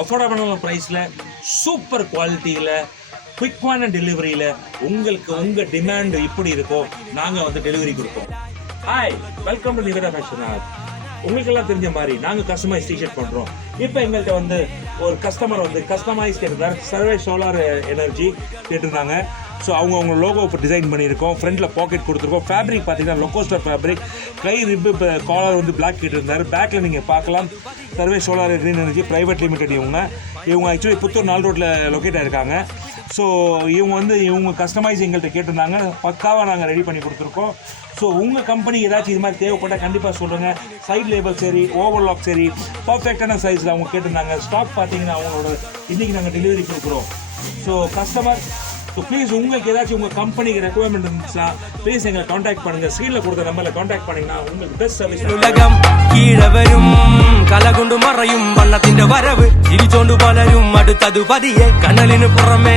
அஃபோர்டபுளான ப்ரைஸில் சூப்பர் குவாலிட்டியில் குயிக்கான டெலிவரியில் உங்களுக்கு உங்கள் டிமாண்ட் இப்படி இருக்கோ நாங்கள் வந்து டெலிவரி கொடுப்போம். Hi, welcome to Nivetha fashion house. உங்களுக்கெல்லாம் தெரிஞ்ச மாதிரி நாங்கள் கஸ்டமைஸ் டிஷர்ட் பண்ணுறோம். இப்போ எங்கள்கிட்ட வந்து ஒரு கஸ்டமர் வந்து கஸ்டமைஸ் கேட்டிருந்தார். சர்வே சோலார் எனர்ஜி கேட்டிருந்தாங்க. ஸோ அவங்க லோகோ இப்போ டிசைன் பண்ணியிருக்கோம். ஃப்ரண்ட்டில் பாக்கெட் கொடுத்துருக்கோம். ஃபேப்ரிக் பார்த்தீங்கன்னா லொக்கோஸ்டர் ஃபேப்ரிக். கை ரிப்பு இப்போ காலர் வந்து பிளாக் கேட்டிருந்தார். பேக்கில் நீங்கள் பார்க்கலாம். Survey solar green energy private limited. இவங்க ஆக்சுவலி புத்தூர் 4 ரோட்டில் லொக்கேட் ஆகிருக்காங்க. ஸோ இவங்க கஸ்டமைஸ் எங்கள்கிட்ட கேட்டிருந்தாங்க. பக்காவாக நாங்கள் ரெடி பண்ணி கொடுத்துருக்கோம். ஸோ உங்கள் கம்பெனி ஏதாச்சும் இது மாதிரி தேவைப்பட்டால் கண்டிப்பாக சொல்லுங்கள். சைட் லேபிள் சரி, ஓவர்லாக் சரி, பர்ஃபெக்டான சைஸில் அவங்க கேட்டிருந்தாங்க. ஸ்டாக் பார்த்தீங்கன்னா அவங்களோட இன்றைக்கி நாங்கள் டெலிவரி கொடுக்குறோம். ஸோ கஸ்டமர் ப்ளீஸ் உங்களுக்கு ஏதாச்சும் உங்கள் கம்பெனிக்கு ரெக்குவயர்மெண்ட் இருந்துச்சுன்னா ப்ளீஸ் எங்களை காண்டாக்ட் பண்ணுங்கள். ஸ்க்ரீனில் கொடுத்த நம்பரில் காண்டாக்ட் பண்ணிங்கன்னா உங்களுக்கு பெஸ்ட் சர்வீஸ். உலகம் கீழே வரும் கலகுண்டு மறையும் வண்ணத்தின் வரவு சிரிச்சோண்டு பலரும் அடுத்தது பதியே கனலிന് പുറമേ